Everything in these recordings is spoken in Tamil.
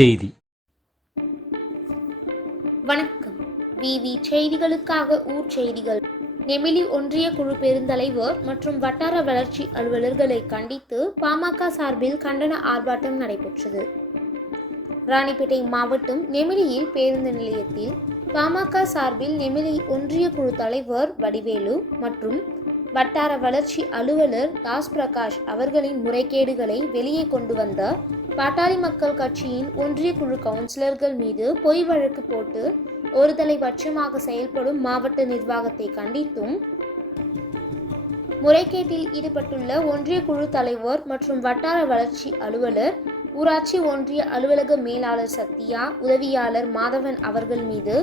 செய்தி. வணக்கம். விவி செய்திகளுக்காக ஊர் செய்திகள். நெமிலி ஒன்றிய குழு பெருந்தலைவர் மற்றும் வட்டார வளர்ச்சி அலுவலர்களை கண்டித்து பாமக சார்பில் கண்டன ஆர்ப்பாட்டம் நடைபெற்றது. ராணிப்பேட்டை மாவட்டம் நெமிலியில் பேருந்து நிலையத்தில் பாமக சார்பில் நெமிலி ஒன்றிய குழு தலைவர் வடிவேலு மற்றும் வட்டார வளர்ச்சி அலுவலர் தாஸ் பிரகாஷ் அவர்களின் முறைகேடுகளை வெளியே கொண்டு வந்த பாட்டாளி மக்கள் கட்சியின் ஒன்றிய குழு கவுன்சிலர்கள் மீது பொய் வழக்கு போட்டு ஒருதலை பட்சமாக செயல்படும் மாவட்ட நிர்வாகத்தை கண்டித்தும் முறைகேட்டில் ஈடுபட்டுள்ள ஒன்றிய குழு தலைவர் மற்றும் வட்டார வளர்ச்சி அலுவலர் ஊராட்சி ஒன்றிய அலுவலக மேலாளர் சத்யா உதவியாளர் மாதவன் அவர்கள் மீது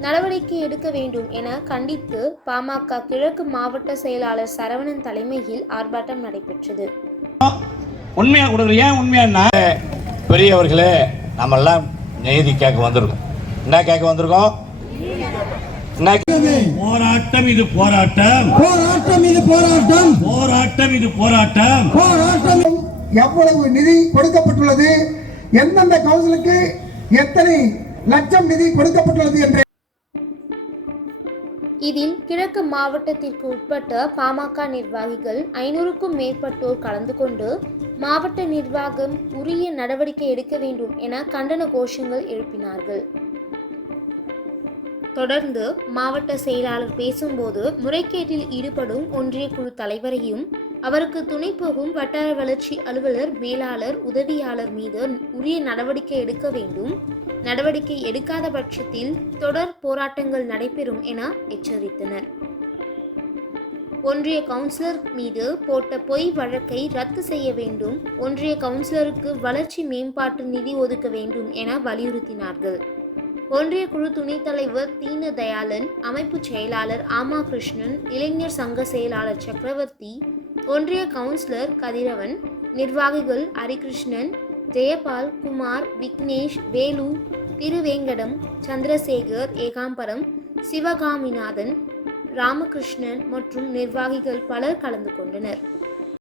நடவடிக்கை எடுக்க வேண்டும் என கண்டித்து பாமக கிழக்கு மாவட்ட செயலாளர் சரவணன் தலைமையில் ஆர்ப்பாட்டம் நடைபெற்றது. உண்மையா கொடுக்குற ஏன் உண்மையாண்ணா பெரியவர்களே நம்மெல்லாம் நீதி கேட்க வந்திருக்கோம். என்ன கேட்க வந்திருக்கோம்? போராட்டம் இது போராட்டம். போராட்டம் இது போராட்டம். போராட்டம் இது போராட்டம். போராட்டம் எவ்வளவு நிதி கொடுக்கப்பட்டுள்ளது? எந்தெந்த கவுன்சிலுக்கு எத்தனை லட்சம் நிதி கொடுக்கப்பட்டுள்ளது என்ற இதில் கிழக்கு மாவட்டத்திற்கு உட்பட்ட பாமக நிர்வாகிகள் ஐநூறுக்கும் மேற்பட்டோர் கலந்து கொண்டு மாவட்ட நிர்வாகம் உரிய நடவடிக்கை எடுக்க வேண்டும் என கண்டன கோஷங்கள் எழுப்பினார்கள். தொடர்ந்து மாவட்ட செயலாளர் பேசும்போது முறைகேட்டில் ஈடுபடும் ஒன்றிய குழு தலைவரையும் அவருக்கு துணை போகும் வட்டார வளர்ச்சி அலுவலர் மேலாளர் உதவியாளர் மீது உரிய நடவடிக்கை எடுக்க வேண்டும். நடவடிக்கை எடுக்காத பட்சத்தில் தொடர் போராட்டங்கள் நடைபெறும் என எச்சரித்தனர். ஒன்றிய கவுன்சிலர் மீது போட்ட பொய் வழக்கை ரத்து செய்ய வேண்டும். ஒன்றிய கவுன்சிலருக்கு வளர்ச்சி மேம்பாட்டு நிதி ஒதுக்க வேண்டும் என வலியுறுத்தினார்கள். ஒன்றிய குழு துணைத் தலைவர் தீன தயாளன் அமைப்பு செயலாளர் ஆமா கிருஷ்ணன் இளைஞர் சங்க செயலாளர் சக்கரவர்த்தி ஒன்றிய கவுன்சிலர் கதிரவன் நிர்வாகிகள் ஹரிகிருஷ்ணன் ஜெயபால் குமார் விக்னேஷ் வேலு திருவேங்கடம் சந்திரசேகர் ஏகாம்பரம் சிவகாமிநாதன் ராமகிருஷ்ணன் மற்றும் நிர்வாகிகள் பலர் கலந்து கொண்டனர்.